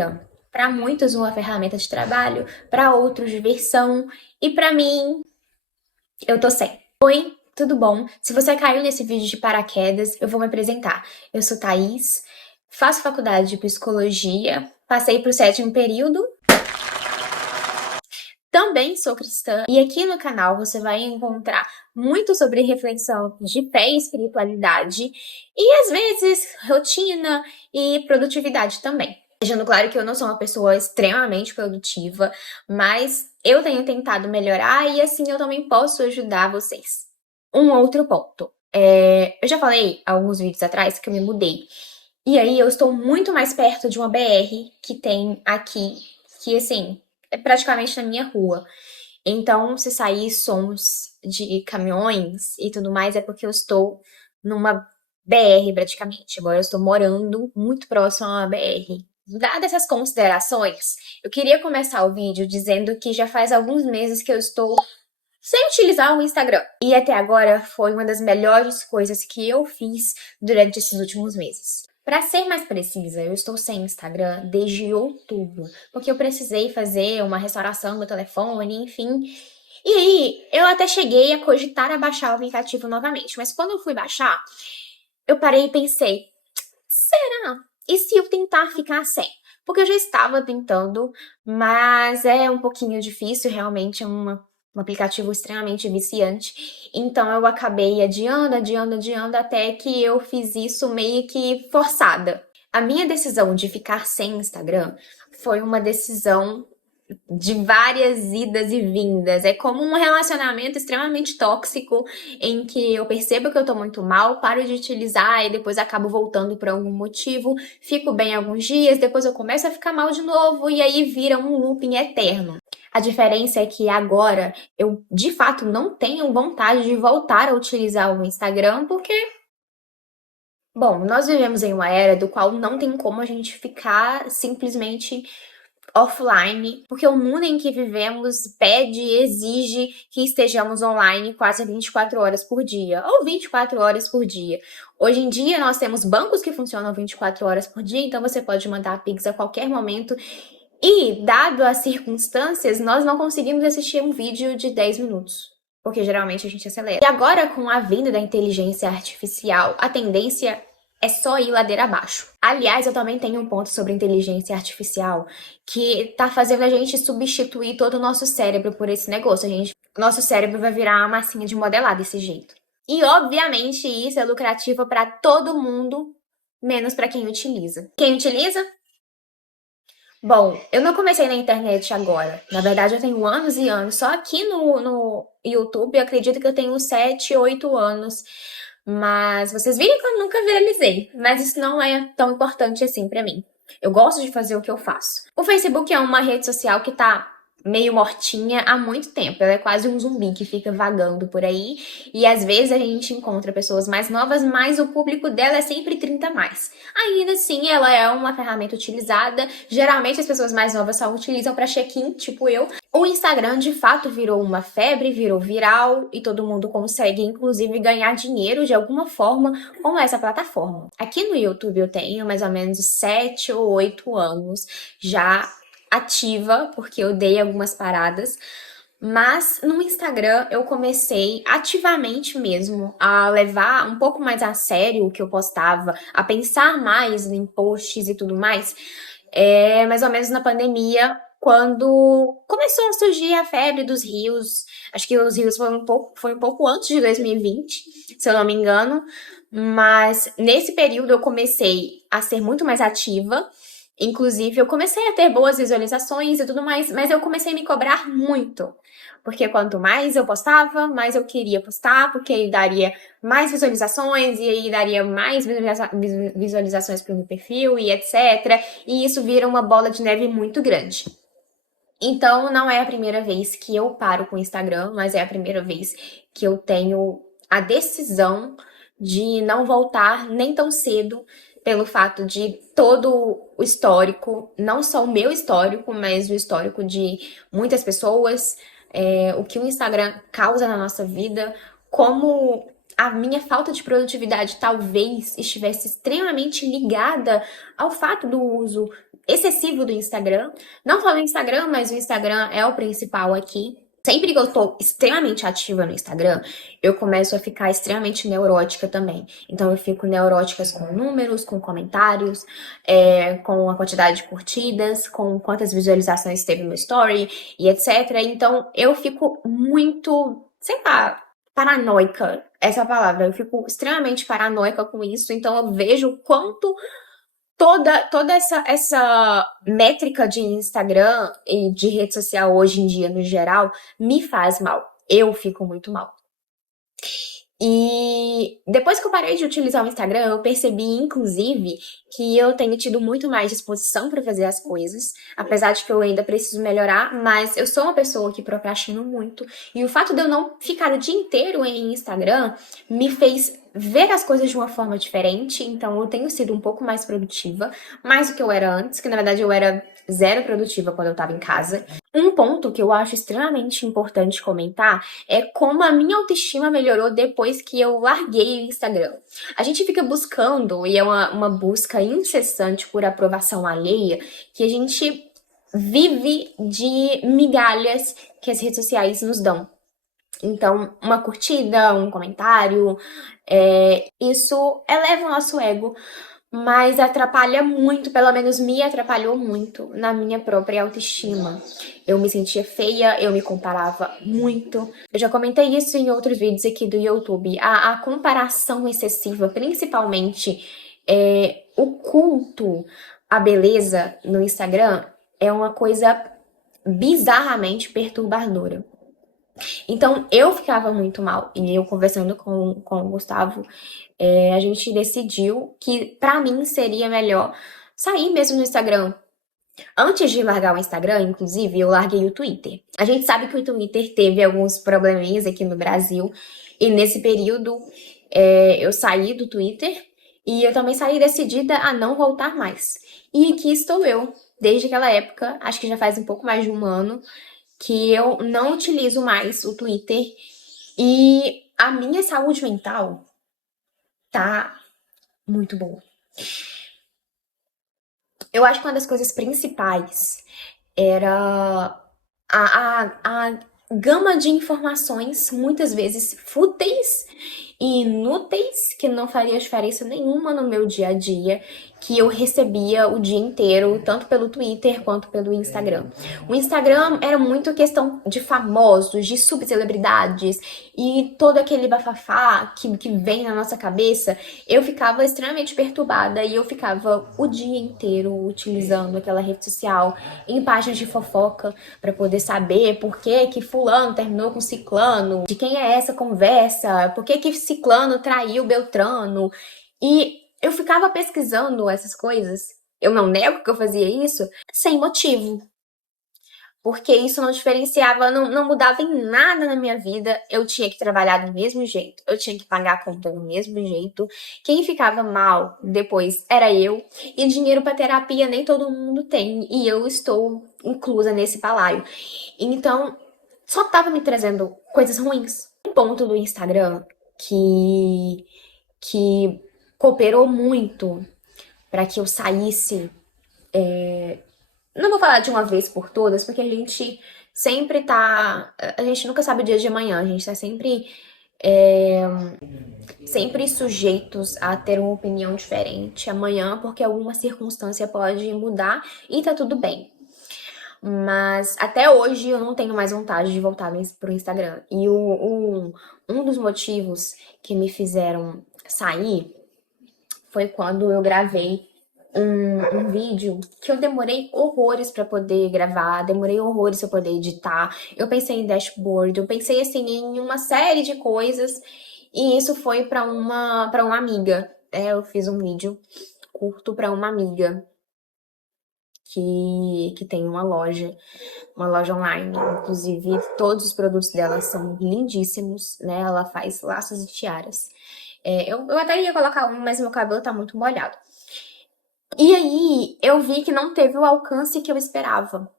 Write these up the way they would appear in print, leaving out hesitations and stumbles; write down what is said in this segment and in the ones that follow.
Instagram. Para muitos, uma ferramenta de trabalho, para outros, diversão, e para mim, eu tô sem. Oi, tudo bom? Se você caiu nesse vídeo de paraquedas, eu vou me apresentar. Eu sou Thaís, faço faculdade de psicologia, passei pro 7º período. Também sou cristã e aqui no canal você vai encontrar muito sobre reflexão de fé e espiritualidade e às vezes rotina e produtividade também. Deixando claro que eu não sou uma pessoa extremamente produtiva, mas eu tenho tentado melhorar e assim eu também posso ajudar vocês. Um outro ponto. Eu já falei há alguns vídeos atrás que eu me mudei. E aí eu estou muito mais perto de uma BR que tem aqui, que assim, é praticamente na minha rua. Então, se sair sons de caminhões e tudo mais, é porque eu estou numa BR praticamente. Agora eu estou morando muito próximo a uma BR. Dadas essas considerações, eu queria começar o vídeo dizendo que já faz alguns meses que eu estou sem utilizar o Instagram. E até agora foi uma das melhores coisas que eu fiz durante esses últimos meses. Para ser mais precisa, eu estou sem Instagram desde outubro, porque eu precisei fazer uma restauração do meu telefone, enfim. E aí, eu até cheguei a cogitar a baixar o aplicativo novamente, mas quando eu fui baixar, eu parei e pensei, será? E se eu tentar ficar sem? Porque eu já estava tentando, mas é um pouquinho difícil, realmente é um aplicativo extremamente viciante. Então eu acabei adiando, até que eu fiz isso meio que forçada. A minha decisão de ficar sem Instagram foi uma decisão de várias idas e vindas. É como um relacionamento extremamente tóxico em que eu percebo que eu tô muito mal, paro de utilizar e depois acabo voltando por algum motivo, fico bem alguns dias, depois eu começo a ficar mal de novo e aí vira um looping eterno. A diferença é que agora eu, de fato, não tenho vontade de voltar a utilizar o Instagram porque, bom, nós vivemos em uma era do qual não tem como a gente ficar simplesmente offline, porque o mundo em que vivemos pede e exige que estejamos online quase 24 horas por dia, ou 24 horas por dia. Hoje em dia nós temos bancos que funcionam 24 horas por dia, então você pode mandar Pix a qualquer momento. E, dado as circunstâncias, nós não conseguimos assistir um vídeo de 10 minutos, porque geralmente a gente acelera. E agora, com a vinda da inteligência artificial, a tendência é só ir ladeira abaixo. Aliás, eu também tenho um ponto sobre inteligência artificial que tá fazendo a gente substituir todo o nosso cérebro por esse negócio. Nosso cérebro vai virar uma massinha de modelar desse jeito. E, obviamente, isso é lucrativo para todo mundo, menos para quem utiliza. Quem utiliza? Bom, eu não comecei na internet agora. Na verdade, eu tenho anos e anos. Só aqui no YouTube, eu acredito que eu tenho 7, 8 anos. Mas vocês viram que eu nunca viralizei. Mas isso não é tão importante assim pra mim. Eu gosto de fazer o que eu faço. O Facebook é uma rede social que tá meio mortinha há muito tempo. Ela é quase um zumbi que fica vagando por aí. E às vezes a gente encontra pessoas mais novas, mas o público dela é sempre 30 mais. Ainda assim, ela é uma ferramenta utilizada. Geralmente as pessoas mais novas só utilizam para check-in, tipo eu. O Instagram de fato virou uma febre, virou viral e todo mundo consegue inclusive ganhar dinheiro de alguma forma com essa plataforma. Aqui no YouTube eu tenho mais ou menos 7 ou 8 anos já ativa, porque eu dei algumas paradas, mas no Instagram eu comecei ativamente mesmo a levar um pouco mais a sério o que eu postava, a pensar mais em posts e tudo mais, mais ou menos na pandemia, quando começou a surgir a febre dos Reels. Acho que os Reels foi um pouco antes de 2020, se eu não me engano, mas nesse período eu comecei a ser muito mais ativa. Inclusive, eu comecei a ter boas visualizações e tudo mais, mas eu comecei a me cobrar muito. Porque quanto mais eu postava, mais eu queria postar, porque aí daria mais visualizações, e aí daria mais visualizações para o meu perfil, e etc. E isso vira uma bola de neve muito grande. Então, não é a primeira vez que eu paro com o Instagram, mas é a primeira vez que eu tenho a decisão de não voltar nem tão cedo, pelo fato de todo o histórico, não só o meu histórico, mas o histórico de muitas pessoas, o que o Instagram causa na nossa vida, como a minha falta de produtividade talvez estivesse extremamente ligada ao fato do uso excessivo do Instagram. Não só do Instagram, mas o Instagram é o principal aqui. Sempre que eu tô extremamente ativa no Instagram, eu começo a ficar extremamente neurótica também. Então eu fico neurótica com números, com comentários, com a quantidade de curtidas, com quantas visualizações teve no story e etc. Então eu fico muito, sei lá, paranoica. Essa é a palavra. Eu fico extremamente paranoica com isso. Então eu vejo o quanto toda essa métrica de Instagram e de rede social hoje em dia, no geral, me faz mal. Eu fico muito mal. E depois que eu parei de utilizar o Instagram, eu percebi, inclusive, que eu tenho tido muito mais disposição para fazer as coisas, apesar de que eu ainda preciso melhorar, mas eu sou uma pessoa que procrastino muito, e o fato de eu não ficar o dia inteiro em Instagram me fez ver as coisas de uma forma diferente, então eu tenho sido um pouco mais produtiva, mais do que eu era antes, que na verdade eu era zero produtiva quando eu tava em casa. Um ponto que eu acho extremamente importante comentar é como a minha autoestima melhorou depois que eu larguei o Instagram. A gente fica buscando, e é uma busca incessante por aprovação alheia, que a gente vive de migalhas que as redes sociais nos dão. Então, uma curtida, um comentário, isso eleva o nosso ego, mas atrapalha muito, pelo menos me atrapalhou muito na minha própria autoestima. Eu me sentia feia, eu me comparava muito. Eu já comentei isso em outros vídeos aqui do YouTube. A comparação excessiva, principalmente o culto à beleza no Instagram, é uma coisa bizarramente perturbadora. Então eu ficava muito mal. E eu conversando com o Gustavo, a gente decidiu que pra mim seria melhor sair mesmo no Instagram. Antes de largar o Instagram, inclusive, eu larguei o Twitter. A gente sabe que o Twitter teve alguns probleminhas aqui no Brasil. E nesse período eu saí do Twitter e eu também saí decidida a não voltar mais. E aqui estou eu, desde aquela época, acho que já faz um pouco mais de um ano, que eu não utilizo mais o Twitter e a minha saúde mental tá muito boa. Eu acho que uma das coisas principais era a gama de informações, muitas vezes fúteis e inúteis, que não faria diferença nenhuma no meu dia a dia, que eu recebia o dia inteiro, tanto pelo Twitter quanto pelo Instagram. O Instagram era muito questão de famosos, de subcelebridades e todo aquele bafafá que vem na nossa cabeça. Eu ficava extremamente perturbada e eu ficava o dia inteiro utilizando aquela rede social em páginas de fofoca para poder saber por que que fulano terminou com ciclano, de quem é essa conversa, por que que ciclano traiu Beltrano. E eu ficava pesquisando essas coisas. Eu não nego que eu fazia isso sem motivo. Porque isso não diferenciava, não mudava em nada na minha vida. Eu tinha que trabalhar do mesmo jeito, eu tinha que pagar a conta do mesmo jeito. Quem ficava mal depois era eu. E dinheiro para terapia nem todo mundo tem. E eu estou inclusa nesse balaio. Então, só tava me trazendo coisas ruins. Um ponto do Instagram que cooperou muito para que eu saísse. Não vou falar de uma vez por todas, porque a gente sempre tá. A gente nunca sabe o dia de amanhã, a gente tá sempre sujeitos a ter uma opinião diferente amanhã, porque alguma circunstância pode mudar e tá tudo bem. Mas até hoje eu não tenho mais vontade de voltar pro Instagram. E um dos motivos que me fizeram sair foi quando eu gravei um vídeo que eu demorei horrores pra poder gravar, demorei horrores pra poder editar. Eu pensei em dashboard, eu pensei assim em uma série de coisas e isso foi para uma amiga. Eu fiz um vídeo curto pra uma amiga que tem uma loja online. Inclusive, todos os produtos dela são lindíssimos, né? Ela faz laços e tiaras. Eu até ia colocar um, mas meu cabelo tá muito molhado. E aí, eu vi que não teve o alcance que eu esperava.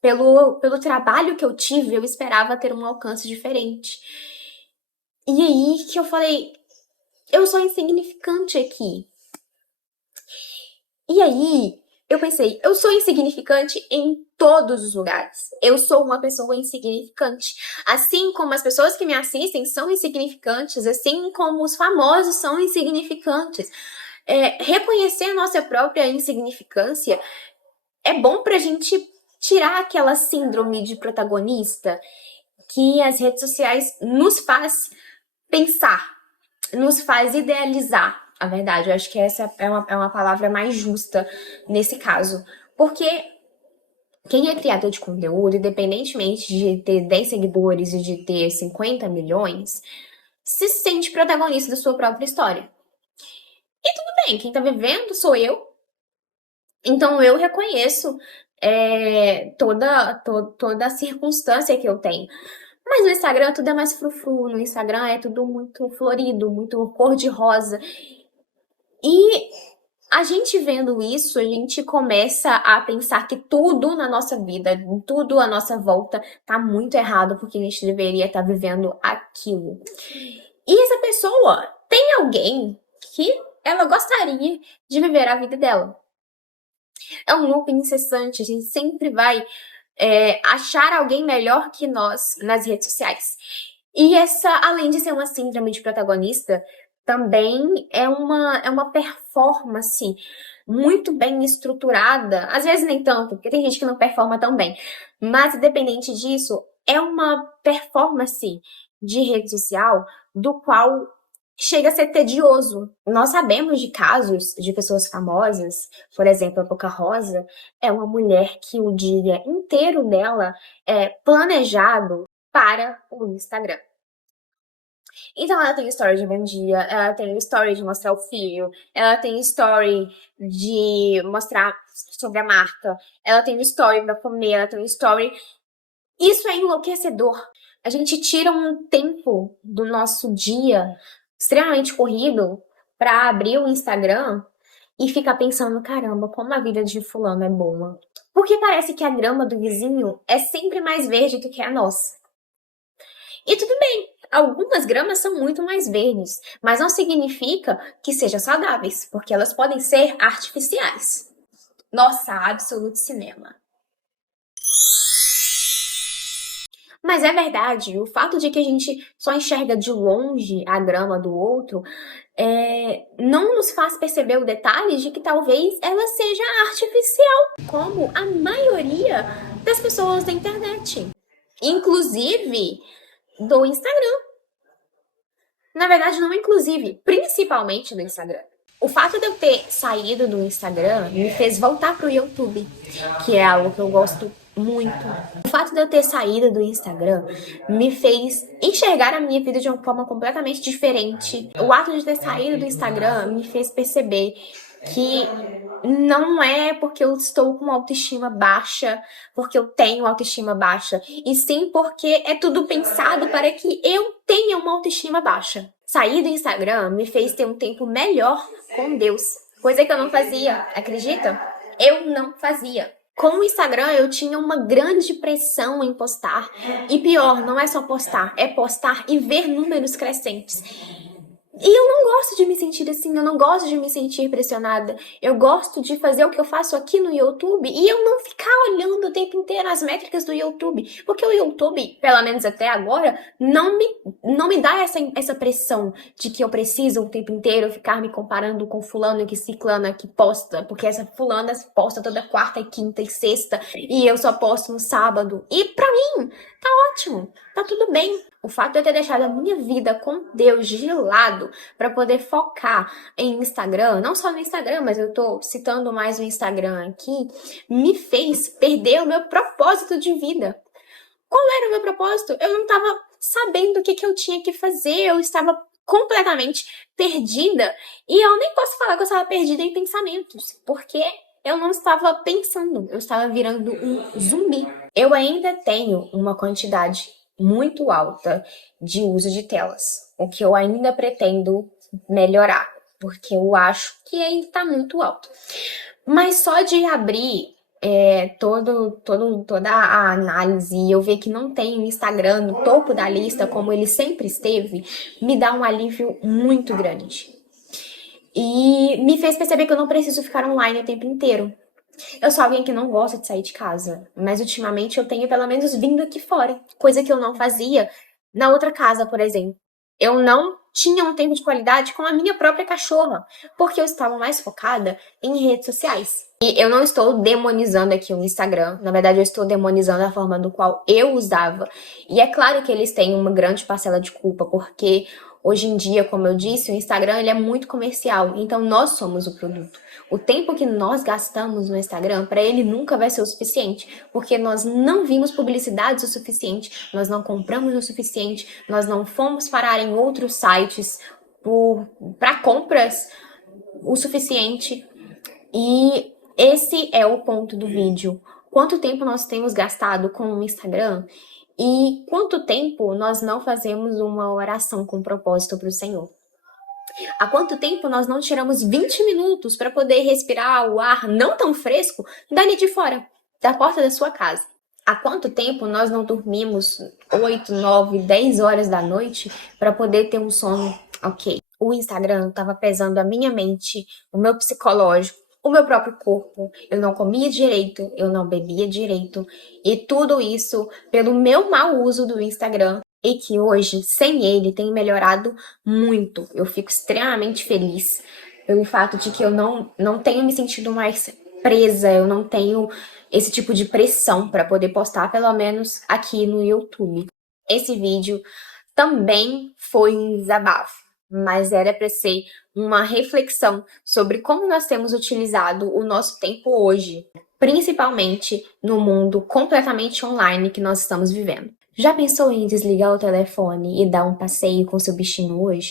Pelo trabalho que eu tive, eu esperava ter um alcance diferente. E aí que eu falei, eu sou insignificante aqui. E aí, Eu pensei, eu sou insignificante em todos os lugares. Eu sou uma pessoa insignificante. Assim como as pessoas que me assistem são insignificantes, assim como os famosos são insignificantes. Reconhecer a nossa própria insignificância é bom pra gente tirar aquela síndrome de protagonista que as redes sociais nos faz pensar, nos faz idealizar. A verdade, eu acho que essa é uma palavra mais justa nesse caso. Porque quem é criador de conteúdo, independentemente de ter 10 seguidores e de ter 50 milhões, se sente protagonista da sua própria história. E tudo bem, quem tá vivendo sou eu. Então eu reconheço toda a circunstância que eu tenho. Mas no Instagram tudo é mais frufru, no Instagram é tudo muito florido, muito cor-de-rosa. E a gente vendo isso, a gente começa a pensar que tudo na nossa vida, tudo à nossa volta, tá muito errado, porque a gente deveria estar vivendo aquilo. E essa pessoa tem alguém que ela gostaria de viver a vida dela. É um loop incessante, a gente sempre vai achar alguém melhor que nós nas redes sociais. E essa, além de ser uma síndrome de protagonista, também é uma performance muito bem estruturada. Às vezes nem tanto, porque tem gente que não performa tão bem. Mas, independente disso, é uma performance de rede social do qual chega a ser tedioso. Nós sabemos de casos de pessoas famosas, por exemplo, a Pocahontas é uma mulher que o dia inteiro dela é planejado para o Instagram. Então ela tem story de bom dia, ela tem story de mostrar o filho, ela tem story de mostrar sobre a marca, ela tem story pra comer, ela tem story. Isso é enlouquecedor. A gente tira um tempo do nosso dia extremamente corrido pra abrir o Instagram e ficar pensando, caramba, como a vida de fulano é boa. Porque parece que a grama do vizinho é sempre mais verde do que a nossa. E tudo bem, algumas gramas são muito mais verdes, mas não significa que sejam saudáveis, porque elas podem ser artificiais. Nossa, absoluto cinema. Mas é verdade, o fato de que a gente só enxerga de longe a grama do outro não nos faz perceber o detalhe de que talvez ela seja artificial, como a maioria das pessoas da internet, inclusive do Instagram. Na verdade, não inclusive, principalmente do Instagram. O fato de eu ter saído do Instagram me fez voltar pro YouTube, que é algo que eu gosto muito. O fato de eu ter saído do Instagram me fez enxergar a minha vida de uma forma completamente diferente. O ato de ter saído do Instagram me fez perceber que não é porque eu estou com autoestima baixa, porque eu tenho autoestima baixa, e sim porque é tudo pensado para que eu tenha uma autoestima baixa. Sair do Instagram me fez ter um tempo melhor com Deus, coisa que eu não fazia, acredita? Eu não fazia. Com o Instagram eu tinha uma grande pressão em postar, e pior, não é só postar, é postar e ver números crescentes. E eu não gosto de me sentir assim, eu não gosto de me sentir pressionada. Eu gosto de fazer o que eu faço aqui no YouTube e eu não ficar olhando o tempo inteiro as métricas do YouTube. Porque o YouTube, pelo menos até agora, não me dá essa pressão de que eu preciso o tempo inteiro ficar me comparando com fulano que ciclana que posta. Porque essa fulana posta toda quarta e quinta e sexta e eu só posto no sábado. E pra mim, tá ótimo, tá tudo bem. O fato de eu ter deixado a minha vida com Deus de lado para poder focar em Instagram, não só no Instagram, mas eu tô citando mais o Instagram aqui, me fez perder o meu propósito de vida. Qual era o meu propósito? Eu não tava sabendo o que eu tinha que fazer, eu estava completamente perdida. E eu nem posso falar que eu estava perdida em pensamentos, porque eu não estava pensando, eu estava virando um zumbi. Eu ainda tenho uma quantidade muito alta de uso de telas, o que eu ainda pretendo melhorar, porque eu acho que ainda está muito alto. Mas só de abrir toda a análise e eu ver que não tem o Instagram no topo da lista, como ele sempre esteve, me dá um alívio muito grande. E me fez perceber que eu não preciso ficar online o tempo inteiro. Eu sou alguém que não gosta de sair de casa, mas ultimamente eu tenho pelo menos vindo aqui fora, coisa que eu não fazia na outra casa, por exemplo. Eu não tinha um tempo de qualidade com a minha própria cachorra, porque eu estava mais focada em redes sociais. E eu não estou demonizando aqui o Instagram, na verdade eu estou demonizando a forma do qual eu usava. E é claro que eles têm uma grande parcela de culpa, porque hoje em dia, como eu disse, o Instagram ele é muito comercial, então nós somos o produto. O tempo que nós gastamos no Instagram, para ele nunca vai ser o suficiente, porque nós não vimos publicidades o suficiente, nós não compramos o suficiente, nós não fomos parar em outros sites para compras o suficiente. E esse é o ponto do vídeo. Quanto tempo nós temos gastado com o Instagram e quanto tempo nós não fazemos uma oração com propósito para o Senhor? Há quanto tempo nós não tiramos 20 minutos para poder respirar o ar não tão fresco dali de fora, da porta da sua casa? Há quanto tempo nós não dormimos 8, 9, 10 horas da noite para poder ter um sono ok? O Instagram estava pesando a minha mente, o meu psicológico, o meu próprio corpo. Eu não comia direito, eu não bebia direito. E tudo isso pelo meu mau uso do Instagram. E que hoje, sem ele, tem melhorado muito. Eu fico extremamente feliz pelo fato de que eu não tenho me sentido mais presa, eu não tenho esse tipo de pressão para poder postar, pelo menos aqui no YouTube. Esse vídeo também foi um desabafo, mas era para ser uma reflexão sobre como nós temos utilizado o nosso tempo hoje, principalmente no mundo completamente online que nós estamos vivendo. Já pensou em desligar o telefone e dar um passeio com seu bichinho hoje?